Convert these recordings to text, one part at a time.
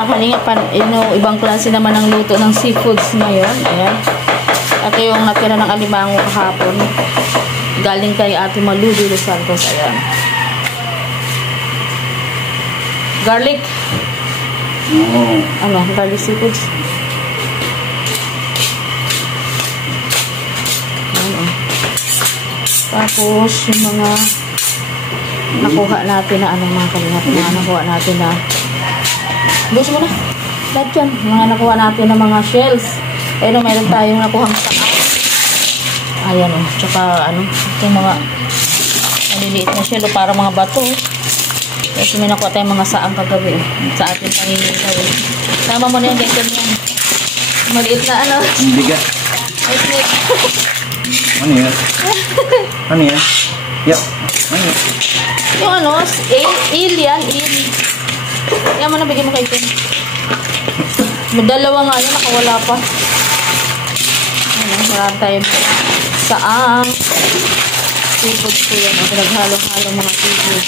Kalinga pa, ibang klase naman ng luto ng seafoods ngayon. Ayan. Ito yung natira ng alimango kahapon. Galing kay Ate Maludi Los Santos. Ayan. Garlic. Ano? Garlic seafoods. Ayan, oh. Tapos, yung mga nakuha natin na mga kalingat. Mga nakuha natin na gusto mo na. Lahat yan. Mga nakuha natin na mga shells. Pero mayroon tayong nakuhang saka. Ayan o. Tsaka itong mga maliliit na shell o para mga bato. Kasi may nakuha tayong mga saang kagabi sa ating panginitaw. Tama mo na yung ganyan yan. Maliit na bigat. Ay, snake. Ano yan? Ano yan? Yup. Ano yan? Yung eel yan. Eel. Yan mo na, bigyan mo kay Ken. Dalawa nga yun, nakawala pa. Ayan, marami tayo saang seafood po yan. Naghalo-halo mga seafood.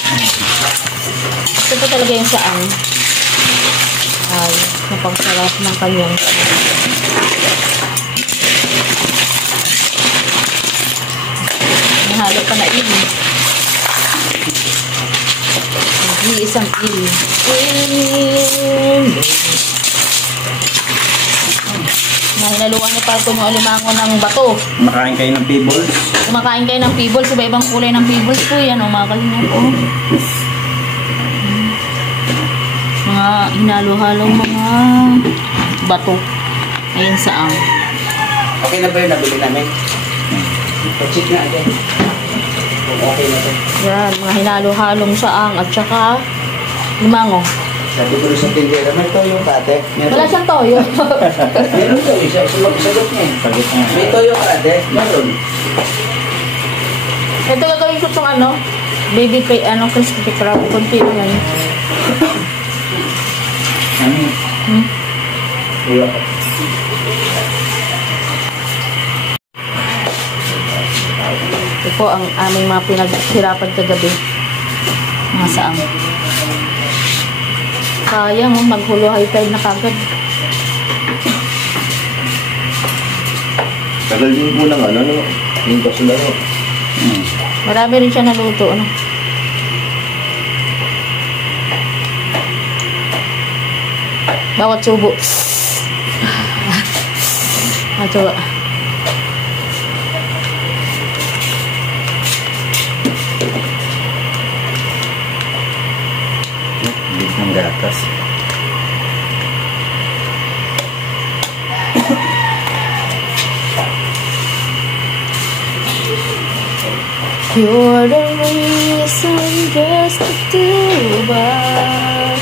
Ito po talaga yung saang. Ay, napangsarap ng kanyang. Nahalo pa na ini. Isang il. Hinaluan niya para po yung alimango ng bato. Kumakain kayo ng pebbles? Kumakain kayo ng pebbles. Iba-ibang kulay ng pebbles po yan. Mga kalingat po. Mga hinalo-halong mga bato. Ayan saang. Okay na ba yung nabili namin? Check na agad. Okay na ito. Yan, mga hinalo-halong saang at saka limango. Sabi ko rin sa tindera, may toyo ka ate? Wala siyang toyo. Meron toyo siya, sagot niya eh. Sagot niya. May toyo ka ate? Meron. Ito gagawin ko itong baby crispy crab. Kunti yan. Toyo ka. Ito po ang aming mga pinaghirapan kagabi. Mga saang. Sayang, maghulo high tide na kagad. Tagal din po lang yung kasularo. Marami rin siya naluto, Bawat subo. Coba. Ng gatas. You're the reason just to do but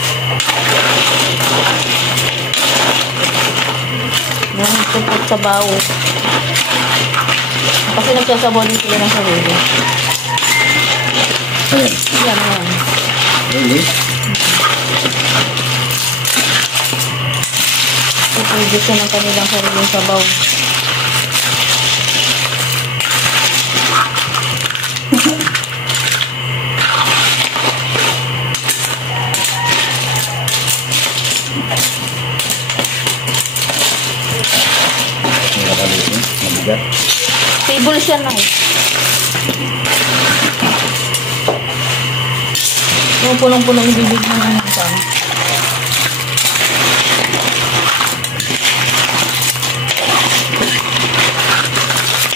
yung tupot sa bawo. Kasi nagsasabaw din sila ng sarili. Yan. Really? Produce siya ng kanilang sariling sabaw. Table siya na yung punong-punong bibig ng sama.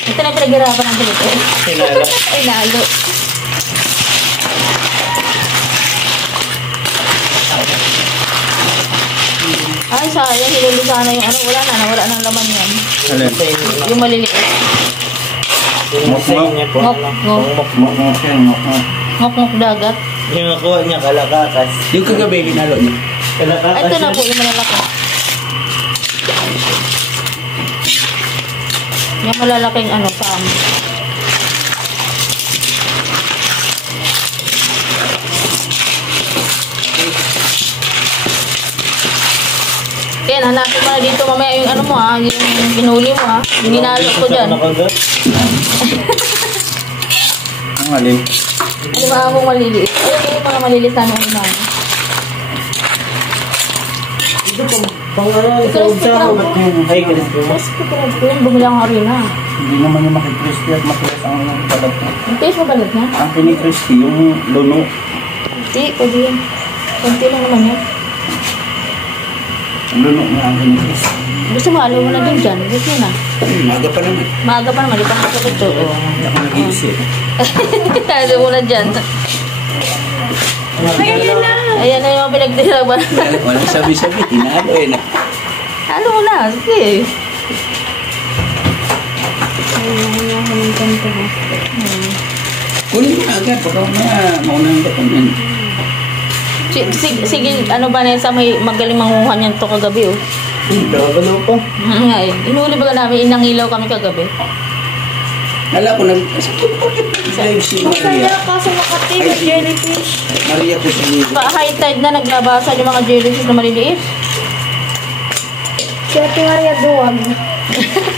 Ito na pinag-irapan ng dito. Inalo. Ay, sayang. Hiluli sana yung wala na. Nawala ng laman yan. Yung maliliit. Ngok-ngok dagat. Yung nakuha niya, kalakakas. Yung kagabi, hinalo niya. Kalakakas. Ito na po, yung malalaki. Yung malalaking pam. Ken, hanapin mo na dito mamaya yung yung pinuli mo yung ginalo ko dyan. Ang alin? Ano ba akong maliliit? Ayun yung mga maliliit na naman. Ito pang ano, sa Crispy udsa. crab. Ba't yung ay, crispy mo? Crispy crab ko yun. Bumili akong harina. Hindi naman yung makikrispy at makilis ang balat niya. Yung taste mo balat niya? Ang kinikrispy, yung luno. Hindi, pwede yan. Kunti lang naman yan. Ang luno niya ang kinikrispy. Gusto mo, alaw mo na din dyan. Gusto mo na. Maga pa naman. Maaga pa naman, di pa nakasakit to. Hindi ako nag-iisip. Alaw mo na dyan. Ayan na. Ayan na yung pinagdiraban. Walang sabi-sabi. Hinalo eh. Alaw mo na, sige. Ayaw mo na ako ng kanto ha. Kunin mo na agad. Baka maunang ba kunin. Sige, ano ba Nessa, may magaling manguha niyan to kagabi oh. Gagalaw pa. Nga eh. Inuli ba namin, inangilaw kami kagabi. Nala ko nag... Live si Maria. Kaso makati, may jellyfish. Maria ko sa live. Pa high tide na naglabasan yung mga jellyfish na maliliit. Si Ate Maria Duwag.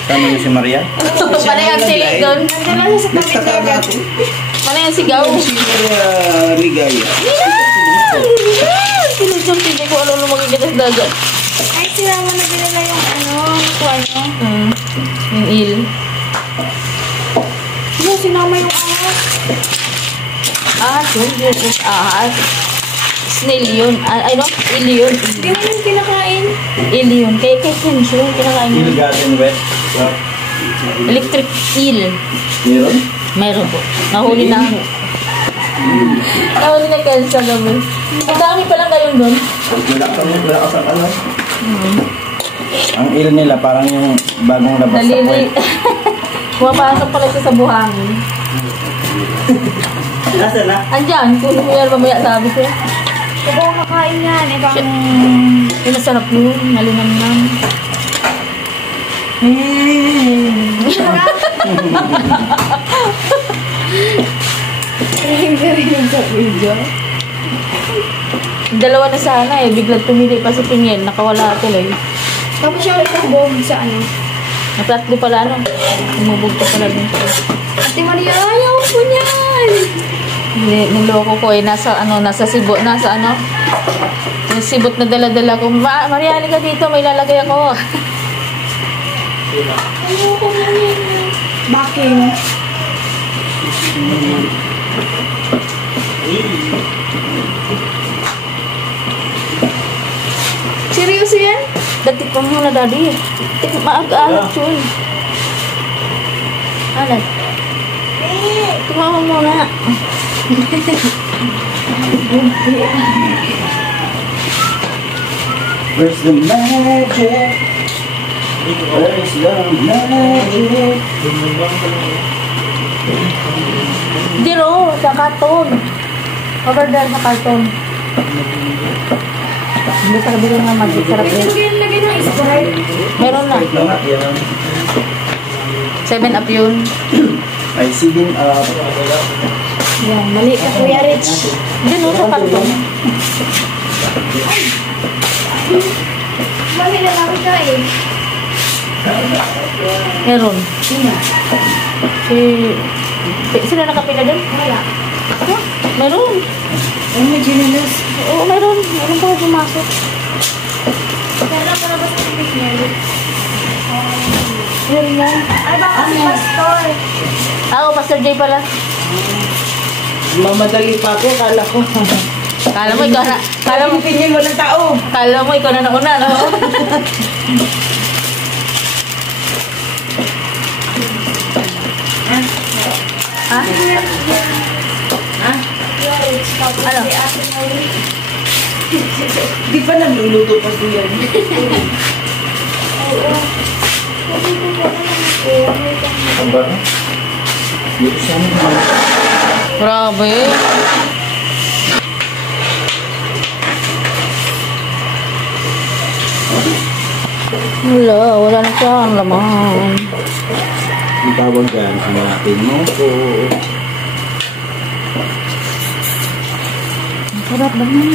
Tama yung si Maria? Panay ang silig doon. Nandun lang siya sa tabi Nagtaka nga dagat. ako. Panay ang sigaw. Si Maria Ligaya. Sinusunti ko ano magiging sa dagat. Ay, si Mama na binala yung kuha niyo. Yung il. Yung sinama yung ahas. Yun is ahas. Snail yun. Ano? Il yun. Hindi mo yung kinakain. Il yun. Kay Kensho, kinakain Hill yun. Garden West. Electric eel. Meron? Meron po. Nahuli na. Nahuli na kayo sa gabi. Ang dami pa lang kayo doon. Wala ka sa ano? Ang il nila parang yung bagong labas sa Nalili. puwet. Pumapasok pala siya sa buhangin. Nasa na? Andyan, kunin mo yan mamaya sabi ko. Ikaw ang kakain yan. Ikaw ang... Pinasarap yun, malinamnam. Ring sa video. Dalawa na sana eh, biglang tumili pa si Pinyel, nakawala tuloy. Tapos siya ulit bog sa ano. Natatlo pala ano, umubog pa pala din. Ate Maria, ayaw ko niyan. Niloko ko eh, nasa sibot, yung sibot na dala-dala ko. Maria, halika dito, may lalagay ako. Ayaw ko na yan. Baking. Seryoso yan? Datikman mo na, daddy. Maaga-alat yun. Alat. Tikman mo muna. Where's the magic? Where's the magic? Diro, sa karton. Over there sa karton. Hindi sa kabila nga magic sarap Pwede yun. mo lagay ng Sprite. Meron na. Lahat yan. 7 up yun. Ay, 7 up. Yan, mali ka Kuya Rich. Dino, sa karton. Mali na lang ka eh. Meron. Sino nakapila doon? Wala. Huh? Meron. Ay, may ginalas. Oo, meron. Meron pa pumasok. Kaya ko na ba sa tipis niya? Meron yan. Ay, baka si Pastor. Oo, Pastor J pala. Mamadali pa ako, kala ko. Kala mo ikaw na. Kala mo, Pinyel, walang tao. kala mo ikaw na nauna, no? Ha? Ha? Kuya Rich, tapos Ano? si Ate Marie. Di pa nagluluto pa siya. Oo. Sabi ko ba naman ako, may pang- Ang ba? Dito siya naman. Grabe. Wala na siyang laman. Ang tawag dyan, hanapin mo ko. Ang sarap naman.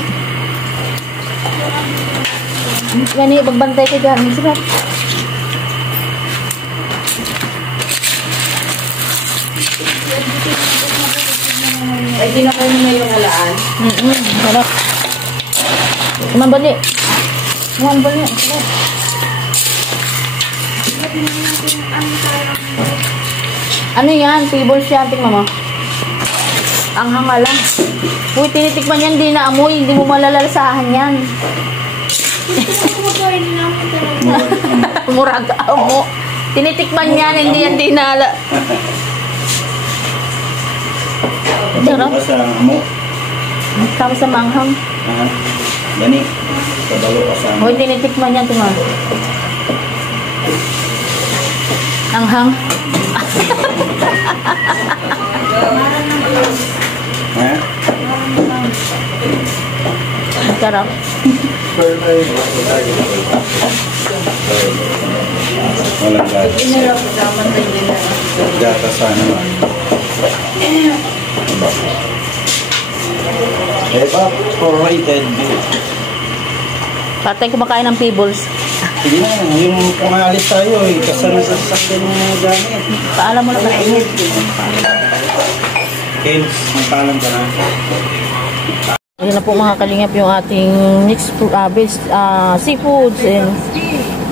Mani, pagbantay ka dyan. Ang sarap. Ay, kinakain mo na yung halaan. Sarap. Mabali. Mambal yan. Sarap. Ano yan? Tables yan. Tingnan mo. Ang hanga lang. Uy, tinitikman yan. Hindi na amoy. Hindi mo malalalasahan yan. Murag amo. Tinitikman yan. Hindi yan dinala. Sarap. Sa amo. Tama sa manghang. Aha. Gani. Kabalo ka sa amo. Uy, tinitikman yan. Tingnan. Anghang. Ha? Sarap. Walang gatas. Gatas sana. Evaporated milk. Patay kumakain ng Peebles. Sige na, yung kumalis tayo eh. Kasama sa sasakyan ng mga gamit. Paalam mo na ba? Kels, magpalam ka na. Ayan na po mga kalingap yung ating mixed seafoods and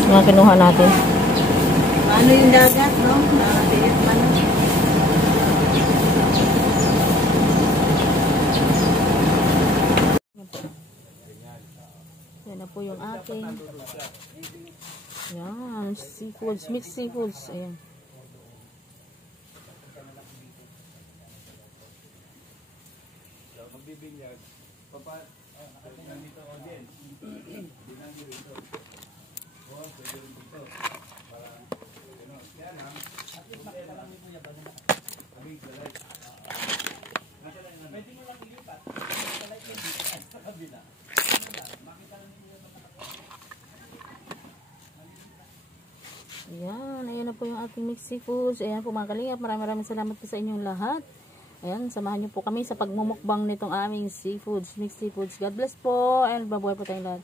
mga kinuha natin. Ano yung dagat, no? Nakatiit man. Yan na po yung ating yan, seafoods, mixed seafoods. Ayan. Ayan na po yung ating mixed seafoods. Ayan po mga kalingap, maraming salamat po sa inyong lahat. Ayan, samahan niyo po kami sa pagmumukbang nitong aming seafoods, mixed seafoods. God bless po and babuhay po tayong lahat.